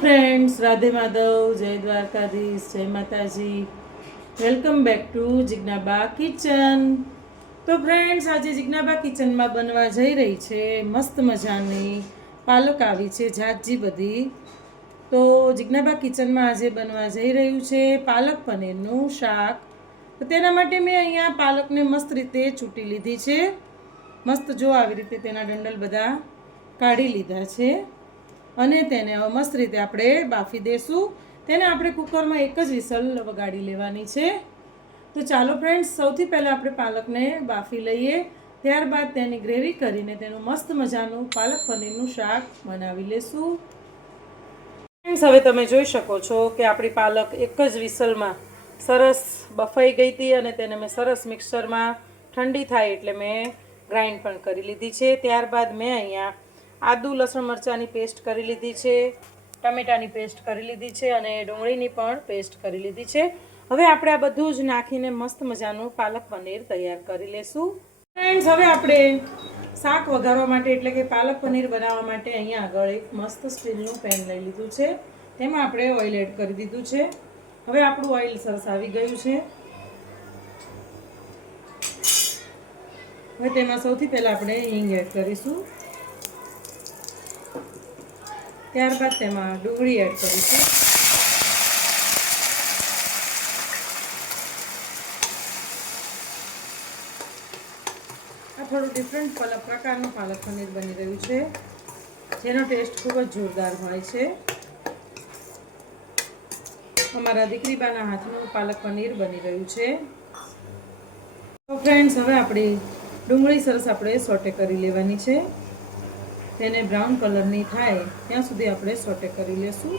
Friends Radhe Madhav જય દ્વારકાધીશ જય Mataji welcome back to Jignaba kitchen તો ફ્રેન્ડ્સ આજે જિજ્ઞાબા કિચનમાં બનવા જઈ રહી છે મસ્ત મજાની પાલક આવી છે, જાતજી બધી. તો જિજ્ઞાબા કિચનમાં આજે બનવા જઈ રહ્યું છે પાલક પનીરનું શાક. તો તેના માટે મેં અહીંયા પાલકને મસ્ત રીતે ચૂંટી લીધી છે. મસ્ત જો આવી રીતે તેના ડંડલ બધા કાઢી લીધા છે. અને તેને હવે મસ્ત રીતે આપણે બાફી દઈશું તેને આપણે કુકરમાં એક જ વિસલ વગાડી લેવાની છે. તો ચાલો ફ્રેન્ડ્સ સૌથી પહેલાં આપણે પાલકને બાફી લઈએ. ત્યારબાદ તેની ગ્રેવી કરીને તેનું મસ્ત મજાનું પાલક પનીરનું શાક બનાવી લેશું. ફ્રેન્ડ્સ હવે તમે જોઈ શકો છો કે આપણી પાલક એક જ વિસલમાં સરસ બફાઈ ગઈ હતી અને તેને મેં સરસ મિક્સરમાં ઠંડી થાય એટલે મેં ગ્રાઇન્ડ પણ કરી લીધી છે. ત્યારબાદ મેં અહીંયા આદુ, લસણ મરચાંની પેસ્ટ કરી લીધી છે, ટમેટાની પેસ્ટ કરી લીધી છે અને ડુંગળીની પણ પેસ્ટ કરી લીધી છે. હવે આપણે આ બધું જ નાખીને મસ્ત મજાનું પાલક પનીર તૈયાર કરી લેશું. ફ્રેન્ડ્સ હવે આપણે શાક વઘારવા માટે, એટલે કે પાલક પનીર બનાવવા માટે અહીંયા આગળ એક મસ્ત સ્ટીલનું પેન લઈ લીધું છે. તેમાં આપણે ઓઇલ એડ કરી દીધું છે. હવે આપણું ઓઇલ સરસ આવી ગયું છે. હવે તેમાં સૌથી પહેલાં આપણે હિંગ એડ કરીશું. ત્યારબાદ તેમાં ડુંગળી એડ કરીશું. આ થોડું ડિફરન્ટ પ્રકારનું પાલક પનીર બની રહ્યું છે, જેનો ટેસ્ટ ખૂબ જ જોરદાર હોય છે. અમારા દીકરીબાના હાથનું પાલક પનીર બની રહ્યું છે. તો ફ્રેન્ડ્સ હવે આપણે ડુંગળી સરસ આપણે સોટે કરી લેવાની છે. તેને બ્રાઉન કલરની થાય, ત્યાં સુધી આપણે સોટે કરી લેશું.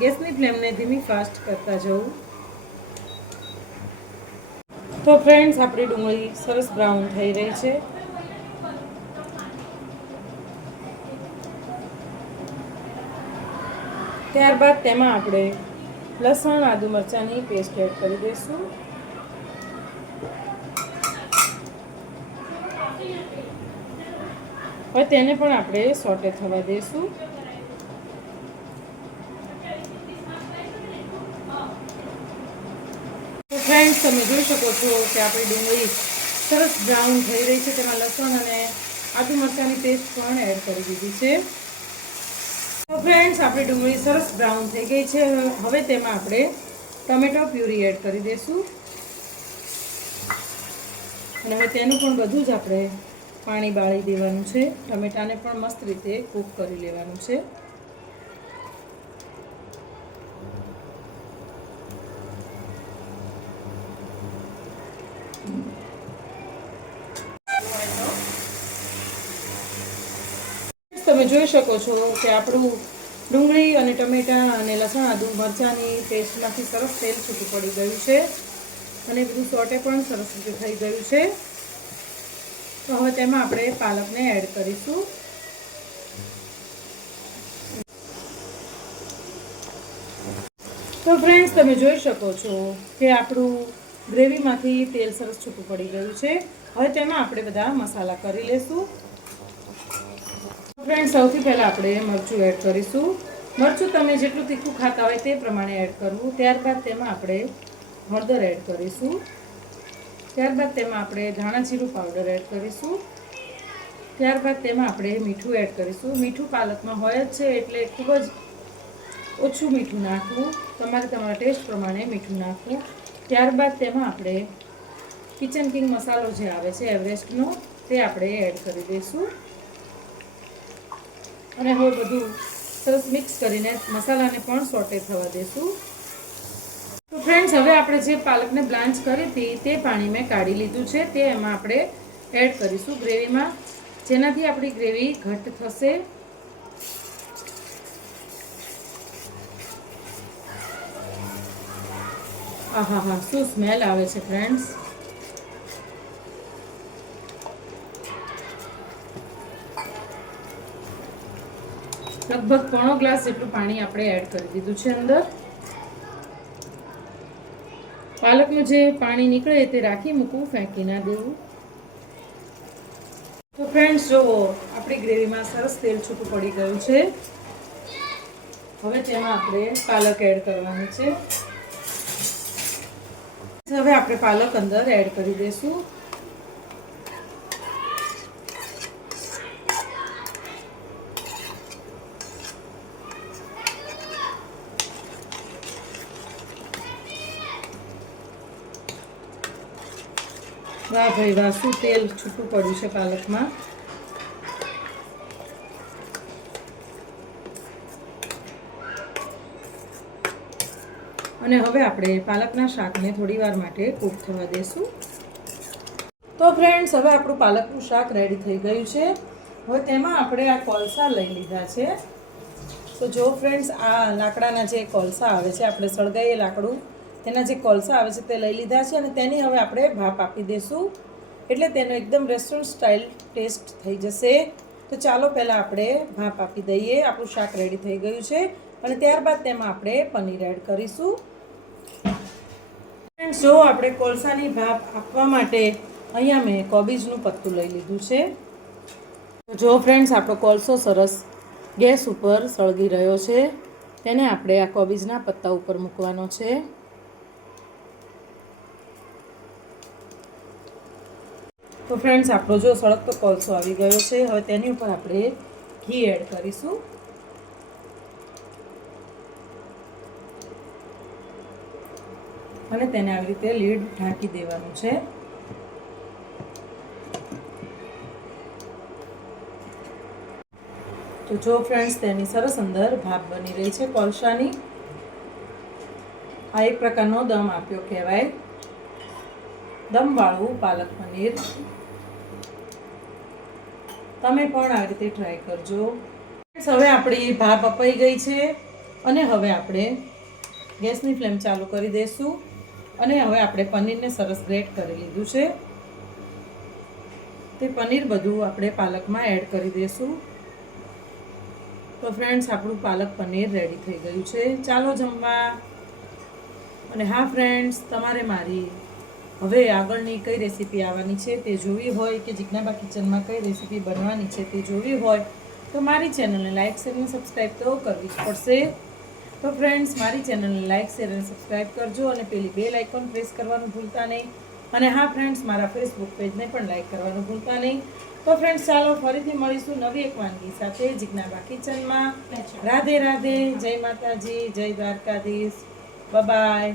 ગેસની ફ્લેમને ધીમી ફાસ્ટ કરતા જવું. તો ફ્રેન્ડ્સ, આપણી ડુંગળી સરસ બ્રાઉન થઈ રહી છે. ત્યારબાદ તેમાં આપણે લસણ, આદુ મરચાંની પેસ્ટ એડ કરી દઈશું. હવે તેને પણ આપણે સોટે થવા દઈશું. તો ફ્રેન્ડ્સ તમે જોઈ શકો છો કે આપણી ડુંગળી સરસ બ્રાઉન થઈ રહી છે. તેમાં લસણ અને આદુ મરચાંની પેસ્ટ પણ એડ કરી દીધી છે. તો ફ્રેન્ડ્સ આપણી ડુંગળી સરસ બ્રાઉન થઈ ગઈ છે. હવે તેમાં આપણે ટમેટો પ્યુરી એડ કરી દઈશું. અને હવે તેનું પણ બધું જ આપણે પાણી બાળી દેવાનું છે. ટમેટાને પણ મસ્ત રીતે કૂક કરી લેવાનું છે. તમે જોઈ શકો છો કે આપણું ડુંગળી અને ટમેટાં અને લસણ, આદુ મરચાંની પેસ્ટમાંથી સરસ તેલ છૂટું પડી ગયું છે. અને બધું સોટે પણ સરસ રીતે થઈ ગયું છે. તો હવે તેમાં આપણે પાલકને એડ કરીશું. તો ફ્રેન્ડ્સ તમે જોઈ શકો છો કે આપણું ગ્રેવીમાંથી તેલ સરસ છૂટું પડી ગયું છે. હવે તેમાં આપણે બધા મસાલા કરી લેશું. ફ્રેન્ડ સૌથી પહેલાં આપણે મરચું એડ કરીશું. મરચું તમે જેટલું તીખું ખાતા હોય તે પ્રમાણે એડ કરવું. ત્યારબાદ તેમાં આપણે હળદર એડ કરીશું. ત્યારબાદ તેમાં આપણે ધાણા જીરું પાવડર એડ કરીશું. ત્યારબાદ તેમાં આપણે મીઠું એડ કરીશું. મીઠું પાલકમાં હોય જ છે એટલે ખૂબ જ ઓછું મીઠું નાખવું. તમારે તમારા ટેસ્ટ પ્રમાણે મીઠું નાખવું. ત્યારબાદ તેમાં આપણે કિચન કિંગ મસાલો જે આવે છે એવરેસ્ટનો તે આપણે એડ કરી દઈશું. અને હવે બધું સરસ મિક્સ કરીને મસાલાને પણ સોટે થવા દઈશું. તો ફ્રેન્ડ્સ હવે આપણે જે પાલકને બ્લાન્ચ કરી હતી, તે પાણી મેં કાઢી લીધું છે. તે એમાં આપણે એડ કરીશું ગ્રેવીમાં. જેનાથી આપણી ગ્રેવી ઘટ થશે. આહા, હા, શું સ્મેલ આવે છે ફ્રેન્ડ્સ લગભગ પોણો ગ્લાસ જેટલું પાણી આપણે એડ કરી દીધું છે અંદર. પાલકનું જે પાણી નીકળે તે રાખી મૂકવું, ફેંકી ના દેવું. તો ફ્રેન્ડ્સ જુઓ આપણી ગ્રેવીમાં સરસ તેલ છૂટું પડી ગયું છે. હવે તેમાં આપણે પાલક એડ કરવાનું છે. હવે આપણે પાલક અંદર એડ કરી દઈશું. વાહ ભાઈ વાહ તેલ છૂટું પડ્યું છે પાલકમાં. અને હવે આપણે પાલકના શાકને થોડી વાર માટે કૂક થવા દઈશું તો ફ્રેન્ડ્સ હવે આપણું પાલકનું શાક રેડી થઈ ગયું છે. હવે તેમાં આપણે આ કોલસા લઈ લીધા છે. તો જો ફ્રેન્ડ્સ આ લાકડાના જે કોલસા આવે છે, આપણે સળગાઈએ લાકડું. તેના જે કોલસા આવે છે તે લઈ લીધા છે અને તેની હવે આપણે ભાપ આપી દઈશું એટલે તેનો એકદમ રેસ્ટોરન્ટ સ્ટાઇલ ટેસ્ટ થઈ જશે. તો ચાલો પહેલાં આપણે ભાપ આપી દઈએ. આપણું શાક રેડી થઈ ગયું છે. અને ત્યારબાદ તેમાં આપણે પનીર એડ કરીશું. ફ્રેન્ડ્સ જો આપણે કોલસાની ભાપ આપવા માટે અહીંયા મેં કોબીજનું પત્તું લઈ લીધું છે. જો ફ્રેન્ડ્સ આપણો કોલસો સરસ ગેસ ઉપર સળગી રહ્યો છે. તેને આપણે આ કોબીજના પત્તા ઉપર મૂકવાનો છે. તો ફ્રેન્ડ્સ આપણો જો સળગતો કોલસો આવી ગયો છે. હવે તેની ઉપર આપણે ઘી એડ કરીશું. અને તેને આવી રીતે લીડ ઢાંકી દેવાનું છે. તો જો ફ્રેન્ડ્સ તેની સરસ અંદર ભાપ બની રહી છે કોલસાની. આ એક પ્રકારનો દમ આપ્યો કહેવાય. દમવાળું પાલક પનીર. તમે પણ આ રીતે ટ્રાય કરજો. હવે આપણી ભાપ અપાઈ ગઈ છે અને હવે આપણે ગેસની ફ્લેમ ચાલુ કરી દઈશું અને હવે આપણે પનીરને સરસ ગ્રેટ કરી લીધું છે. તે પનીર બધું આપણે પાલકમાં એડ કરી દઈશું. તો ફ્રેન્ડ્સ આપણું પાલક પનીર રેડી થઈ ગયું છે. ચાલો જમવા. અને હા ફ્રેન્ડ્સ તમારે મારી હવે આગળની કઈ રેસીપી આવવાની છે તે જોવી હોય કે જીજ્ઞાબા કિચનમાં કઈ રેસીપી બનવાની છે તે જોવી હોય, તો મારી ચેનલને લાઇક શેર અને સબસ્ક્રાઈબ તો કરવી જ પડશે. તો ફ્રેન્ડ્સ, મારી ચેનલને લાઇક, શેર અને સબસ્ક્રાઈબ કરજો અને પેલી બેલ આઇકોન પ્રેસ કરવાનું ભૂલતા નહીં. અને હા, ફ્રેન્ડ્સ, મારા ફેસબુક પેજને પણ લાઇક કરવાનું ભૂલતા નહીં. તો ફ્રેન્ડ્સ, ચાલો ફરીથી મળીશું નવી એક વાનગી સાથે જીજ્ઞાબા કિચનમાં. રાધે રાધે. જય માતાજી, જય દ્વારકાધીશ. બાય